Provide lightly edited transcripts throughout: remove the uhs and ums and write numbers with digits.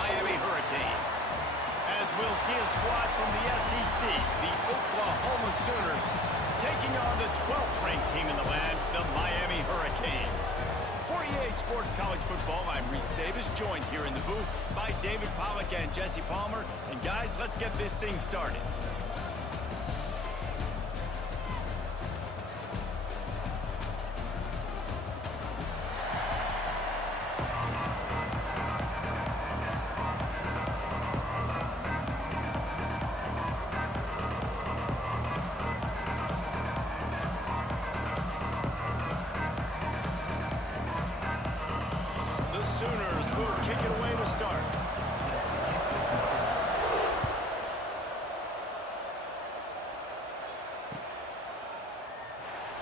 Miami Hurricanes. As we'll see a squad from the SEC, the Oklahoma Sooners, taking on the 12th-ranked team in the land, the Miami Hurricanes. For EA Sports College Football, I'm Reese Davis, joined here in the booth by David Pollack and Jesse Palmer. And guys, let's get this thing started. Sooners will kick it away to start.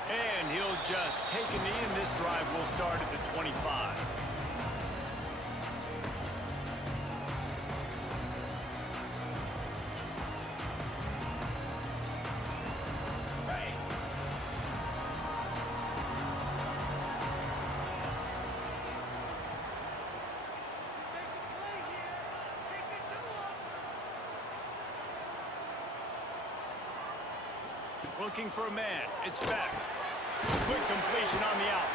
And he'll just take a knee, and this drive will start at the 25. Looking for a man. It's back. Quick completion on the out.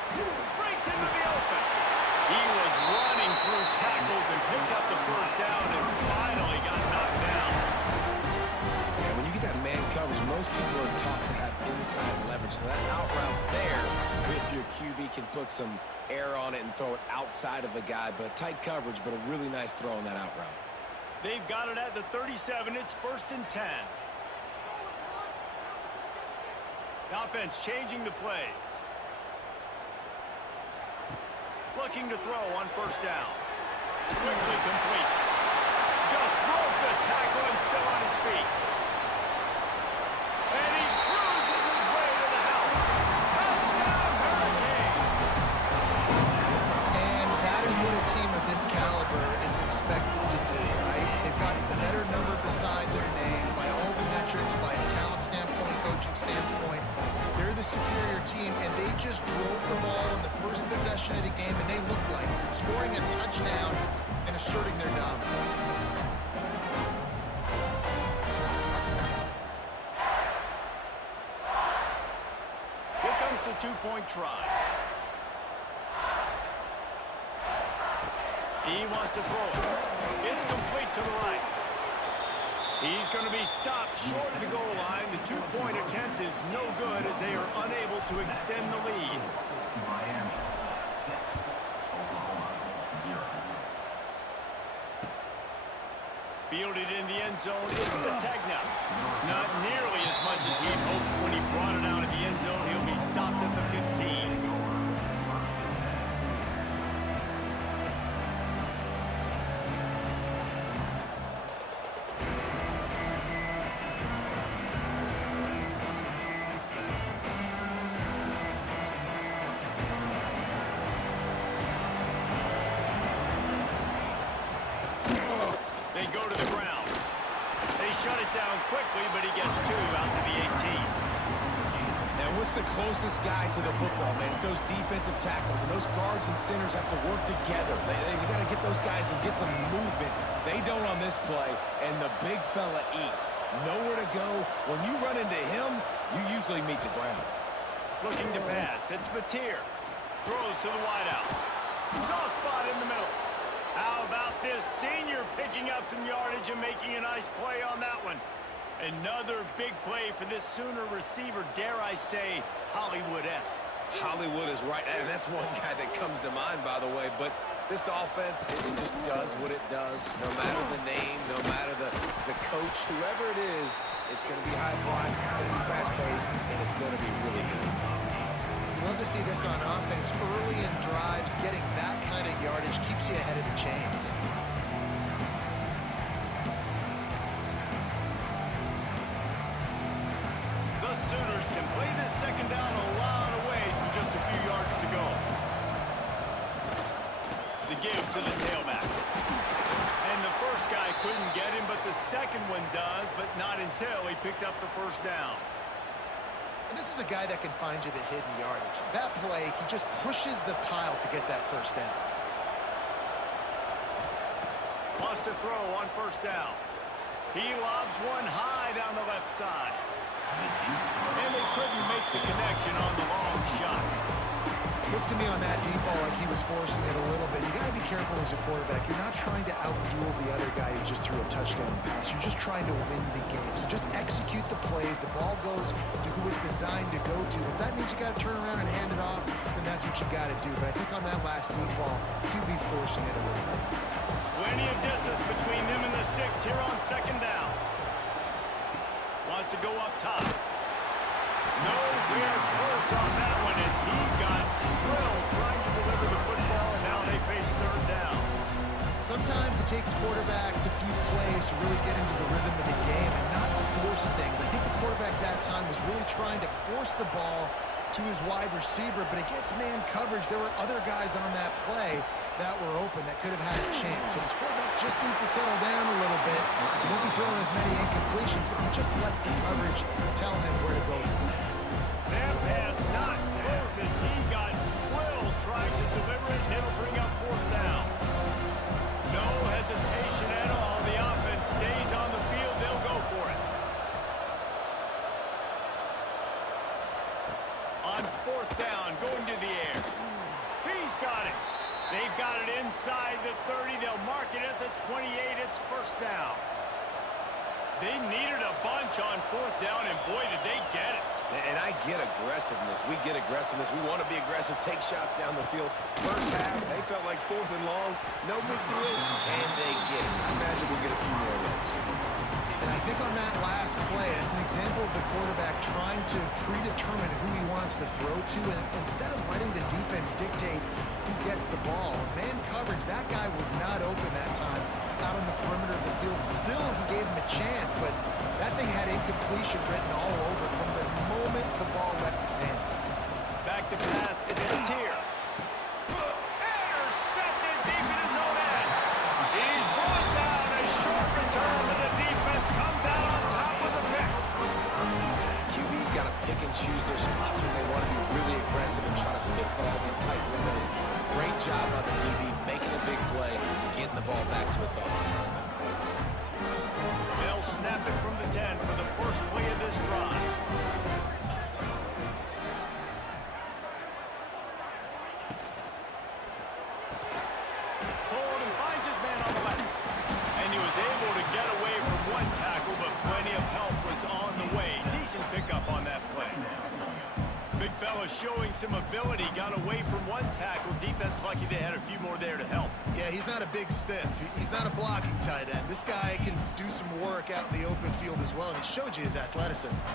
Breaks into the open. He was running through tackles and picked up the first down and finally got knocked down. Yeah, when you get that man coverage, most people are taught to have inside leverage. So that out route's there if your QB can put some air on it and throw it outside of the guy. But tight coverage, but a really nice throw on that out route. They've got it at the 37. It's 1st and 10. Offense changing the play. Looking to throw on 1st down. Quickly complete. Just broke the tackle and still on his feet. And he cruises his way to the house. Touchdown, Hurricane! And that is what a team of this caliber is expected to do, right? They've got the better number beside their name by all the metrics, by a talent standpoint, coaching standpoint. They're the superior team, and they just drove the ball in the first possession of the game, and they look like scoring a touchdown and asserting their dominance. Here comes the two-point try. He wants to throw it. It's complete to the right. He's going to be stopped short of the goal line. The two-point attempt is no good as they are unable to extend the lead. Miami 6, Oklahoma 0. Fielded in the end zone, it's Sategna. Not nearly as much as he'd hoped when he brought it out of the end zone. He'll be stopped at the 15. They go to the ground. They shut it down quickly, but he gets 2 out to the 18. And what's the closest guy to the football, man? It's those defensive tackles, and those guards and centers have to work together. They got to get those guys and get some movement. They don't on this play, and the big fella eats. Nowhere to go. When you run into him, you usually meet the ground. Looking to pass. It's Mateer. Throws to the wideout. Soft spot in the middle. How about this senior picking up some yardage and making a nice play on that one? Another big play for this Sooner receiver, dare I say, Hollywood-esque. Hollywood is right, and that's one guy that comes to mind, by the way. But this offense, it just does what it does. No matter the name, no matter the coach, whoever it is, it's going to be high-flying, it's going to be fast-paced, and it's going to be really good. Love to see this on offense. Early in drives, getting that kind of yardage keeps you ahead of the chains. The Sooners can play this second down a lot of ways with just a few yards to go. The give to the tailback. And the first guy couldn't get him, but the second one does, but not until he picks up the first down. And this is a guy that can find you the hidden yardage. That play, he just pushes the pile to get that first down. Wants to throw on first down. He lobs one high down the left side. And they couldn't make the connection on the long shot. Looks to me on that deep ball like he was forcing it a little bit. You got to be careful as a quarterback. You're not trying to outduel the other guy who just threw a touchdown pass. You're just trying to win the game. So just execute the plays. The ball goes to who it's designed to go to. If that means you got to turn around and hand it off, then that's what you got to do. But I think on that last deep ball, QB forcing it a little bit. Plenty of distance between them and the sticks here on second down. Wants to go up top. Nowhere close on that one as he got drilled trying to deliver the football, and now they face third down. Sometimes it takes quarterbacks a few plays to really get into the rhythm of the game and not force things. I think the quarterback that time was really trying to force the ball to his wide receiver, but against man coverage, there were other guys on that play that were open that could have had a chance. So this quarterback just needs to settle down a little bit. He won't be throwing as many incompletions if he just lets the coverage tell him where to go. That pass not close as he got drilled trying to deliver it, and it'll bring up fourth down. No hesitation at all. The offense stays on the field. They'll go for it. On fourth down, going to the air. He's got it. They've got it inside the 30. They'll mark it at the 28. It's first down. They needed a bunch on fourth down, and boy, did they get it. And I get aggressiveness. We get aggressiveness. We want to be aggressive, take shots down the field. First half, they felt like fourth and long. No big deal, and they get it. I imagine we'll get a few more of those. And I think on that last play, it's an example of the quarterback trying to predetermine who he wants to throw to, and instead of letting the defense dictate who gets the ball. Man coverage, that guy was not open that time out on the perimeter of the field. Still, he gave him a chance, but that thing had incompletion written all over from the moment the ball left his hand. Back to pass. It's a tier. Intercepted deep in his own end. He's brought down. A short return, and the defense comes out on top of the pick. QB's got to pick and choose their spots when they want to be really aggressive and try to fit balls in tight windows. Great job on the DB making a big play, getting the ball back to its offense. They'll snap it from the 10 for the first play of this drive. Pulled and finds his man on the left. And he was able to get away from one tackle, but plenty of help was on the way. Decent pickup on that play. Big fella showing some ability, got away from one tackle. Defense lucky they had a few more there to help. Yeah, he's not a big stiff. He's not a blocking tight end. This guy can do some work out in the open field as well, and he showed you his athleticism.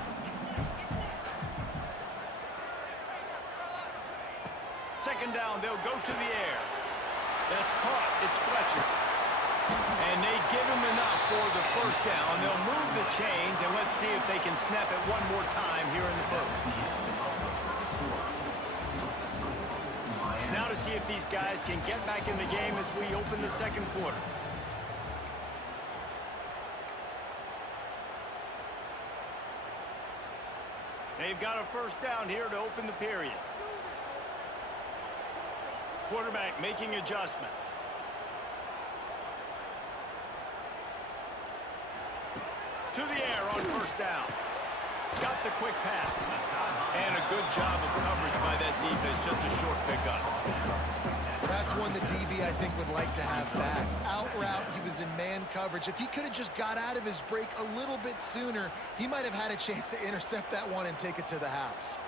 Second down, they'll go to the air. That's caught. It's Fletcher. And they give him enough for the first down. They'll move the chains, and let's see if they can snap it one more time here in the first. Now to see if these guys can get back in the game as we open the second quarter. They've got a first down here to open the period. Quarterback making adjustments. To the air on first down. Got the quick pass. And a good job of coverage by that defense. Just a short pickup. That's one the DB, I think, would like to have back. Out route, he was in man coverage. If he could have just got out of his break a little bit sooner, he might have had a chance to intercept that one and take it to the house.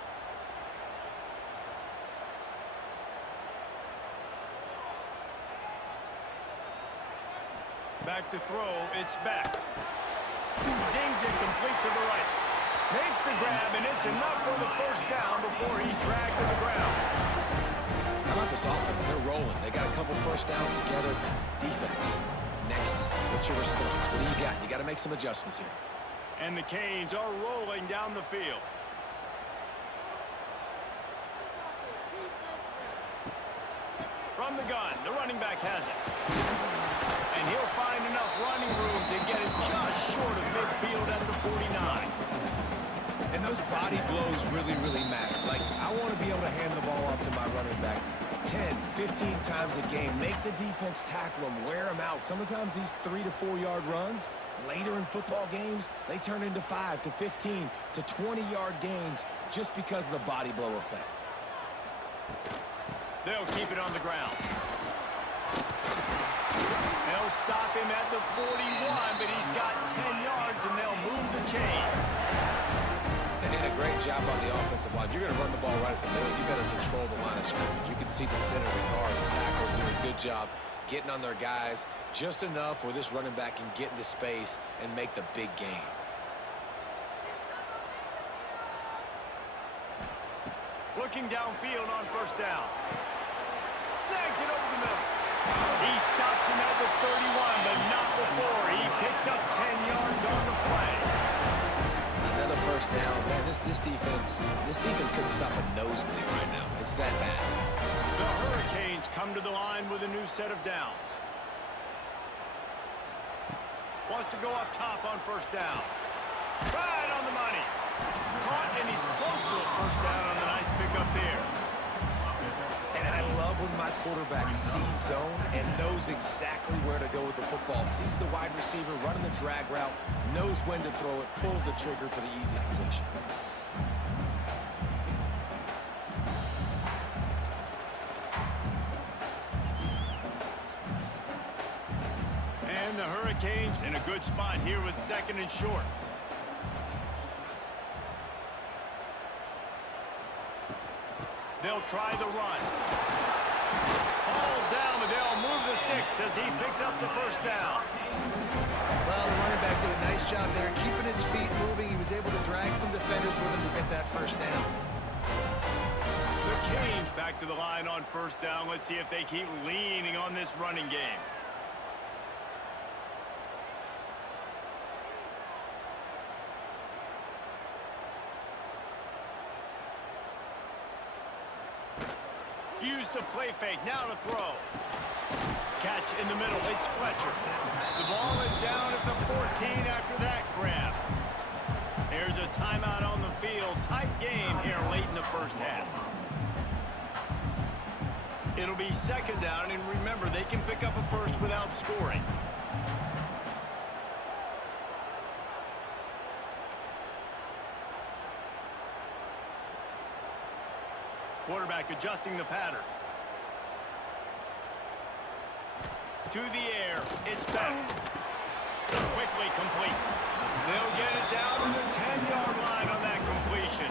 Back to throw. It's back. Zings it complete to the right. Makes the grab, and it's enough for the first down before he's dragged to the ground. How about this offense? They're rolling. They got a couple first downs together. Defense. Next, what's your response? What do you got? You got to make some adjustments here. And the Canes are rolling down the field. From the gun, the running back has it. And he'll find enough running room to get it just short of midfield at the 49. And those body blows really, really matter. Like, I want to be able to hand the ball off to my running back 10, 15 times a game. Make the defense tackle them, wear them out. Sometimes these 3 to 4 yard runs, later in football games, they turn into 5 to 15 to 20-yard gains just because of the body blow effect. They'll keep it on the ground. They'll stop him at the 41, but he's got 10 yards, and they'll move the chains. And a great job on the offensive line. If you're going to run the ball right at the middle, you better control the line of scrimmage. You can see the center, the guard, the tackles doing a good job getting on their guys just enough where this running back can get into space and make the big game. Looking downfield on first down. Snags it over the middle. He stops him at the 31, but not before. He picks up 10 yards on the play. Another first down. Man, this defense couldn't stop a nosebleed right now. It's that bad. The Hurricanes come to the line with a new set of downs. Wants to go up top on first down. Right on the money. Caught, and he's close to a first down on the nice pickup there. And I love when my quarterback sees zone and knows exactly where to go with the football. Sees the wide receiver running the drag route, knows when to throw it, pulls the trigger for the easy completion. And the Hurricanes in a good spot here with second and short. They'll try the run. Ball down, but they'll move the sticks as he picks up the first down. Well, the running back did a nice job there, keeping his feet moving. He was able to drag some defenders with him to get that first down. The Canes back to the line on first down. Let's see if they keep leaning on this running game. Use the play fake, now to throw. Catch in the middle, it's Fletcher. The ball is down at the 14 after that grab. There's a timeout on the field. Tight game here late in the first half. It'll be second down, and remember, they can pick up a first without scoring. Quarterback adjusting the pattern. To the air. It's back. Quickly complete. They'll get it down to the 10-yard line on that completion.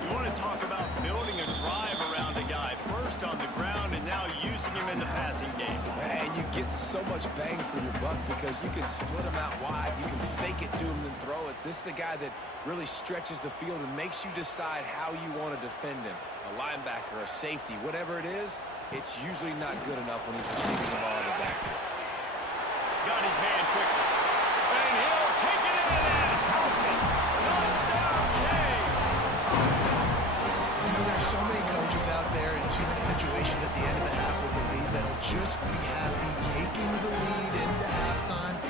You want to talk about building a drive around a guy. First on the ground and now using him in the passing game. Man, you get so much bang for your buck because you can split him out wide. You can fake it to him and throw it. This is a guy that really stretches the field and makes you decide how you want to defend him. A linebacker, a safety, whatever it is, it's usually not good enough when he's receiving the ball in the backfield. Got his man quickly. And he'll take it in and house it. Touchdown, Canes! You know, there's so many coaches out there in 2-minute situations at the end of the half with the lead that'll just be happy taking the lead into halftime.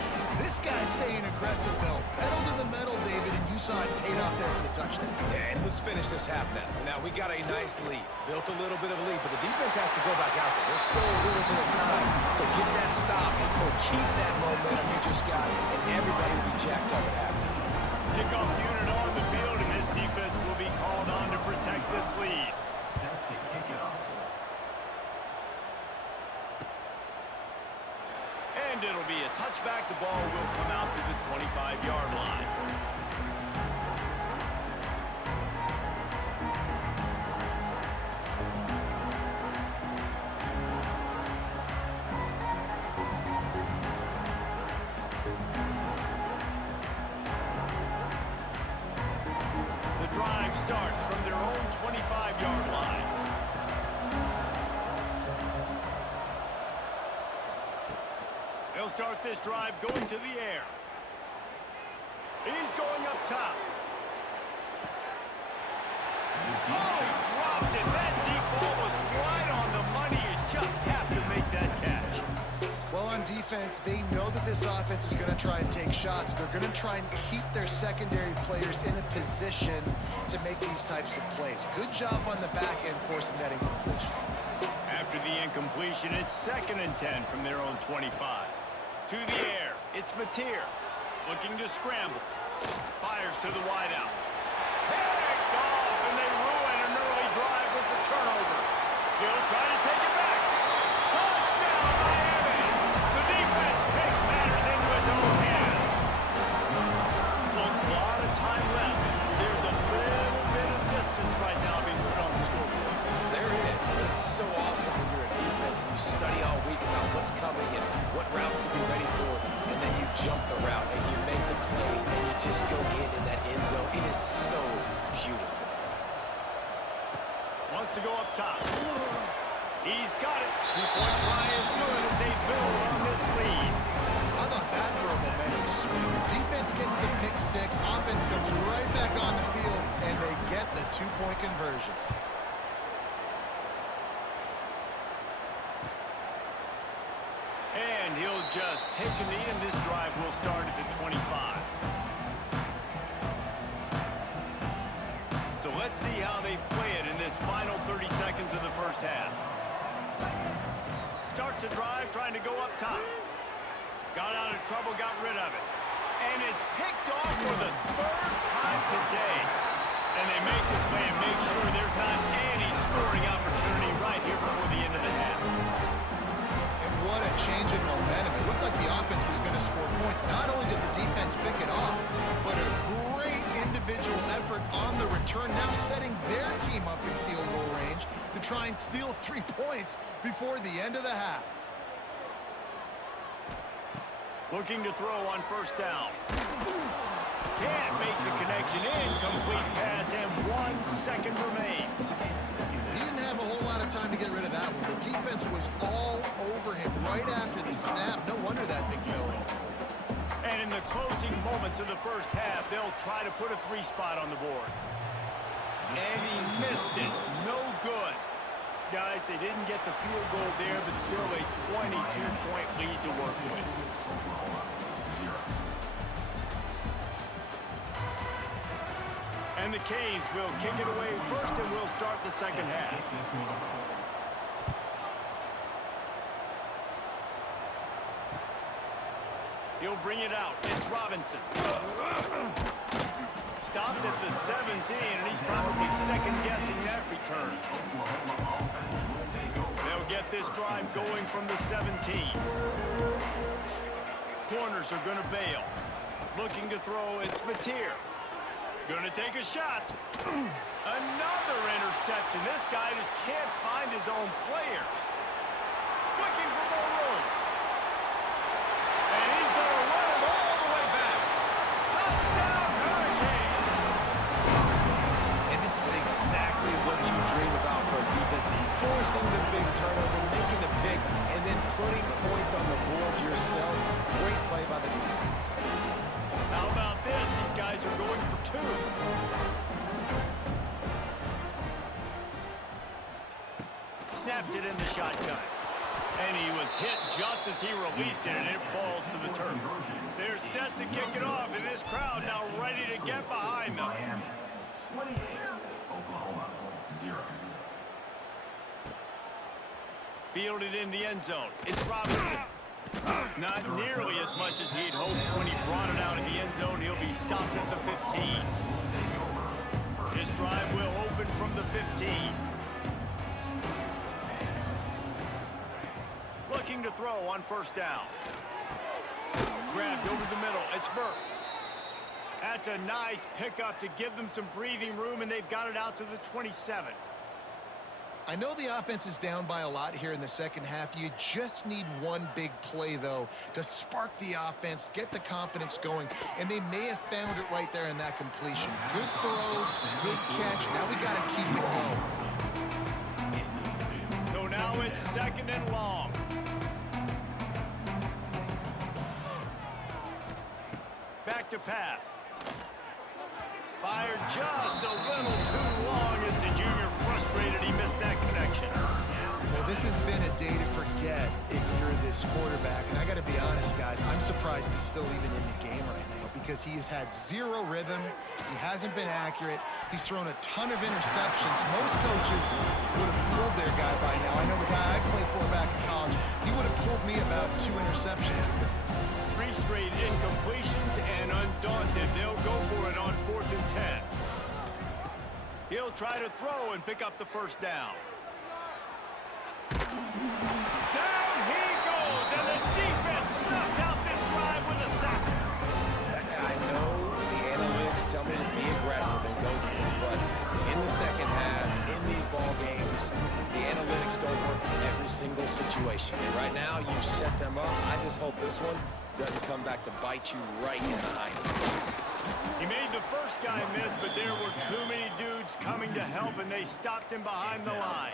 This guy's staying aggressive, though. Pedal to the metal, David, and you saw it paid off there for the touchdown. Yeah, and let's finish this half now. Now, we got a nice lead. Built a little bit of a lead, but the defense has to go back out there. There's still a little bit of time. So get that stop to keep that momentum you just got, and everybody will be jacked up at halftime. Kickoff unit on the field, and this defense will be called on to protect this lead. Set to kick it off. And it'll be a touchback. The ball will come out to the 25-yard line. The drive starts from their own 25-yard line. They'll start this drive going to the air. He's going up top. Oh, he dropped it. That deep ball was right on the money. You just have to make that catch. Well, on defense, they know that this offense is going to try and take shots. They're going to try and keep their secondary players in a position to make these types of plays. Good job on the back end forcing that incompletion. After completion. It's 2nd and 10 from their own 25. To the air, it's Mateer. Looking to scramble. Fires to the wideout. Picked off, and they ruin an early drive with the turnover. He'll try to take it back. Touchdown, Miami! The defense takes matters into its own hands. Look, a lot of time left. There's a little bit of distance right now being put on the scoreboard. There it is. It's so awesome when you're a defense and you study all week about what's coming and what routes to be ready for, and then you jump the route and you make the plays and you just go get in that end zone. It is so beautiful. Wants to go up top. He's got it. Two-point try is good as they build on this lead. How about that for a momentum swing? Defense gets the pick six. Offense comes right back on the field, and they get the two-point conversion. And he'll just take a knee, and this drive will start at the 25. So let's see how they play it in this final 30 seconds of the first half. Starts a drive trying to go up top. Got out of trouble, got rid of it. And it's picked off for the 3rd time today. And they make the play and make sure there's not any scoring opportunity right here before the end of the half. And what a change in momentum. It looked like the offense was going to score points. Not only does the defense pick it off, but a great individual effort on the return, now setting their team up in field goal range to try and steal 3 points before the end of the half. Looking to throw on first down. Can't make the connection. Incomplete pass, and 1 second remains. He didn't have a whole lot of time to get rid of that one. The defense was all over him right after the snap. No wonder that thing fell incomplete. And in the closing moments of the first half, they'll try to put a 3 spot on the board. And he missed it. No good. Guys, they didn't get the field goal there, but still a 22-point lead to work with. And the Canes will kick it away first, and we'll start the second half. He'll bring it out. It's Robinson. Stopped at the 17, and he's probably second-guessing that return. They'll get this drive going from the 17. Corners are going to bail. Looking to throw, it's Mateer. Going to take a shot. Another interception. This guy just can't find his own players. Looking for more room. And he's going to run him all the way back. Touchdown, Hurricane! And this is exactly what you dream about for a defense. Forcing the big turnover, making the pick, and then putting points on the board yourself. Great play by the defense. How about this? These guys are going for 2. Snaps it in the shotgun. And he was hit just as he released it, and it falls to the turf. They're set to kick it off, and this crowd now ready to get behind them. Miami 28, Oklahoma 0. Fielded in the end zone. It's Robinson. Not nearly as much as he'd hoped when he brought it out in the end zone. He'll be stopped at the 15. This drive will open from the 15. Looking to throw on first down. Grabbed over the middle. It's Burks. That's a nice pickup to give them some breathing room, and they've got it out to the 27. I know the offense is down by a lot here in the second half. You just need one big play, though, to spark the offense, get the confidence going, and they may have found it right there in that completion. Good throw, good catch. Now we got to keep it going. So now it's 2nd and long. Back to pass. Fired just a little too long as the junior frustrated. He missed that connection. Well, this has been a day to forget if you're this quarterback. And I got to be honest, guys, I'm surprised he's still even in the game right now because he has had 0 rhythm. He hasn't been accurate. He's thrown a ton of interceptions. Most coaches would have pulled their guy by now. I know the guy I played for straight incompletions, and undaunted, they'll go for it on 4th and 10. He'll try to throw and pick up the first down. Down he goes, and the defense snuffs out this drive with a sack. I know the analytics tell me to be aggressive and go for it, but in the second half, in these ball games, the analytics don't work for every single situation. And right now, you've set them up. I just hope this one doesn't come back to bite you right in the hind. He made the first guy miss, but there were too many dudes coming to help, and they stopped him behind the line.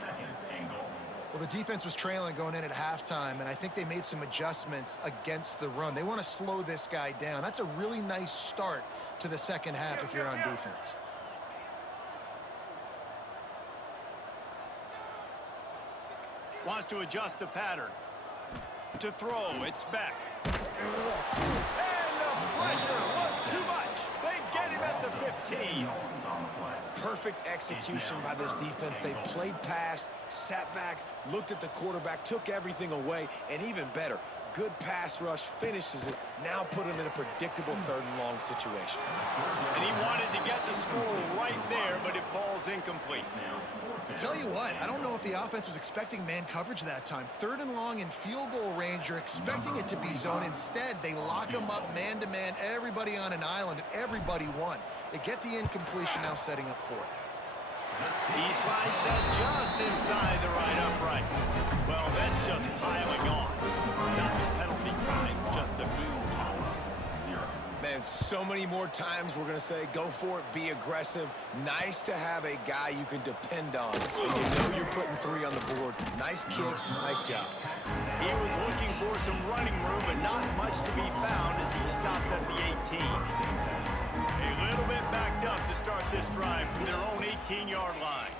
Well, the defense was trailing going in at halftime, and I think they made some adjustments against the run. They want to slow this guy down. That's a really nice start to the second half if you're on defense. Wants to adjust the pattern. To throw, it's Beck. And the pressure was too much. They get him at the 15. Perfect execution by this defense. They played pass, sat back, looked at the quarterback, took everything away, and even better, good pass rush, finishes it, now put him in a predictable 3rd and long situation. And he wanted to get the score right there, but it falls incomplete. Tell you what, I don't know if the offense was expecting man coverage that time. 3rd and long in field goal range, you're expecting it to be zone. Instead, they lock him up man-to-man, everybody on an island, and everybody won. They get the incompletion, now setting up 4th. He slides that just inside the right upright. Well, that's just piling on. Not the penalty time, just the boom count. Man, so many more times we're going to say, go for it, be aggressive. Nice to have a guy you can depend on. And you know you're putting 3 on the board. Nice kick, nice job. He was looking for some running room, but not much to be found as he stopped at the 18. A little bit backed up to start this drive from their own 18-yard line.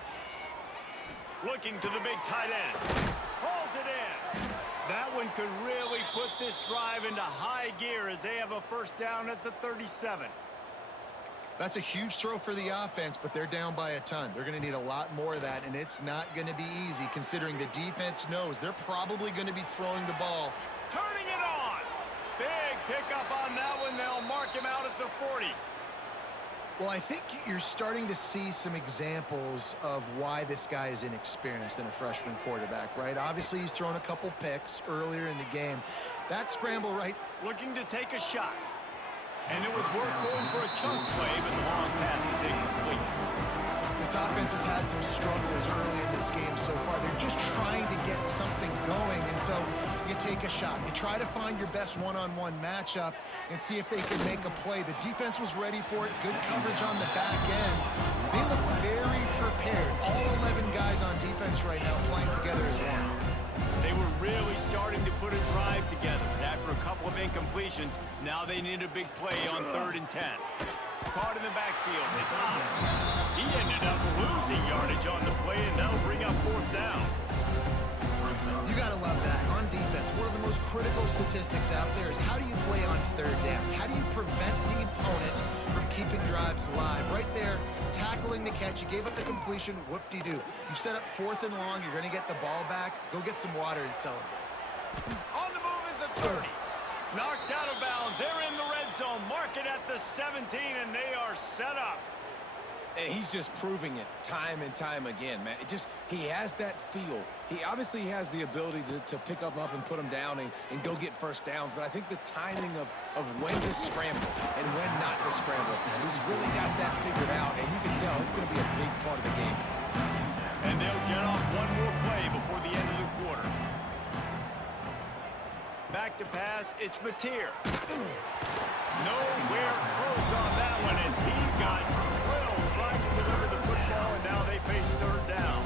Looking to the big tight end. Hauls it in. That one could really put this drive into high gear as they have a first down at the 37. That's a huge throw for the offense, but they're down by a ton. They're going to need a lot more of that, and it's not going to be easy considering the defense knows they're probably going to be throwing the ball. Turning it on. Big pickup on that one. They'll mark him out at the 40. Well, I think you're starting to see some examples of why this guy is inexperienced in a freshman quarterback, right? Obviously, he's thrown a couple picks earlier in the game. That scramble right. Looking to take a shot. And it was worth going for a chunk play, but the long pass is incomplete. This offense has had some struggles early in this game so far. They're just trying to get something going, and so you take a shot. You try to find your best one-on-one matchup and see if they can make a play. The defense was ready for it. Good coverage on the back end. They look very prepared. All 11 guys on defense right now playing together as one. They were really starting to put a drive together, but after a couple of incompletions, now they need a big play on 3rd and 10. Caught in the backfield. It's up. He ended up losing yardage on the play, and that'll bring up 4th down. You got to love that. On defense, one of the most critical statistics out there is how do you play on 3rd down? How do you prevent the opponent from keeping drives alive? Right there, tackling the catch. You gave up the completion. Whoop-de-doo. You set up 4th and long. You're going to get the ball back. Go get some water and celebrate. On the move is the 30. Knocked out of bounds. They're in the red zone. Mark it at the 17, and they are set up. And he's just proving it time and time again, man. He has that feel. He obviously has the ability to pick up and put them down and go get first downs, but I think the timing of when to scramble and when not to scramble, he's really got that figured out, and you can tell it's going to be a big part of the game. And they'll get off one more play before the end of the quarter. Back to pass, it's Mateer. Nowhere close on that one as he got drilled trying to deliver the football, and now they face 3rd down.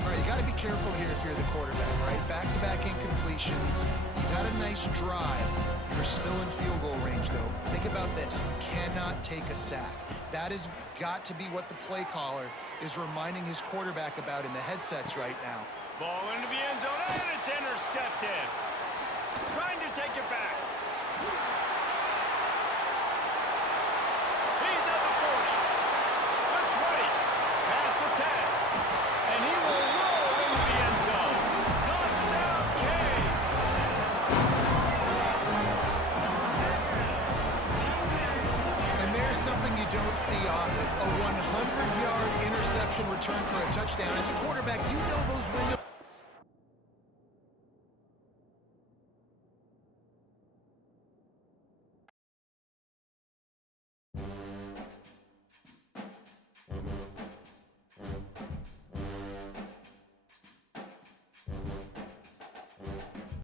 All right, you got to be careful here if you're the quarterback, right? Back-to-back incompletions. You've had a nice drive. You're still in field goal range, though. Think about this. You cannot take a sack. That has got to be what the play caller is reminding his quarterback about in the headsets right now. Ball into the end zone, and it's intercepted. Trying to take it back. He's at the 40, the 20, past the 10, and he will roll into the end zone. Touchdown, Canes! something you don't see often. A 100-yard interception return for a touchdown. As a quarterback, you know those windows